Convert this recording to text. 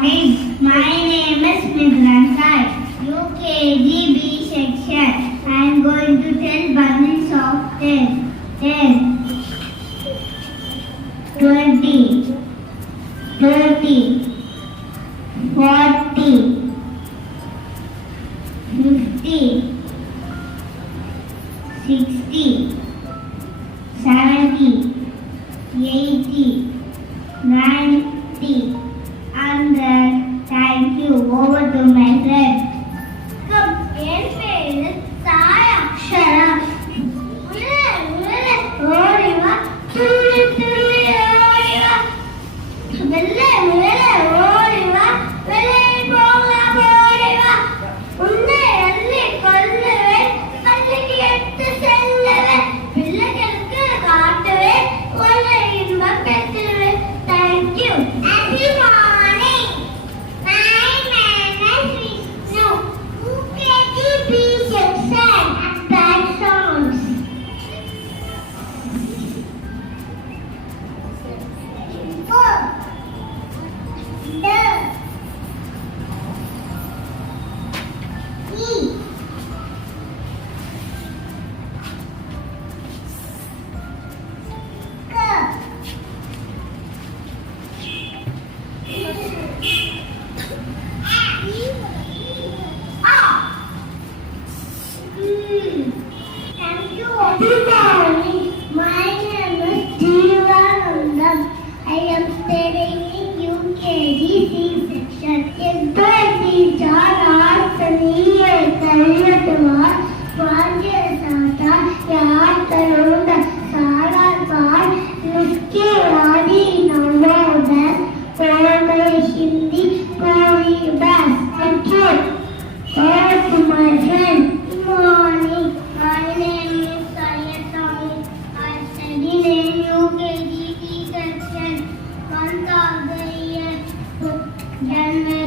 morning. My name is Midrantai, UKG B section. I am going to tell bunnies of 10, 20, 30, 40, 50, 60, 70, 80, 90, 100. Thank you. Over to my friend. என் பேரு சாய் அக்ஷரா. ஓடிவா துள்ளி துள்ளி ஓடிவா வெள்ளை வெள்ளை ஓடிவா வெள்ளை போகலாம் ஓடிவா உன்னை அள்ளி கொல்லுவேன் பள்ளிக்கு எடுத்து செல்லுவேன் பிள்ளைகளுக்கு காட்டுவேன் உன்னை இன்பம் பெற்றுவேன். Thank you. Happy morning. My name is Vishnu. UKG B section at that sounds. Thank you. Good morning. My name is Jeevanandam. I am studying in UKG C section. If the teacher asks me a career to us, Sata, Yatarunda, Sara, Bar, Nuski, Radi, Navadas, Pramay, Hindi, Puri, Bass. Thank you. Over to my friend. Good morning. My name is Sayatami. I study in UKG section. Month of the year, January.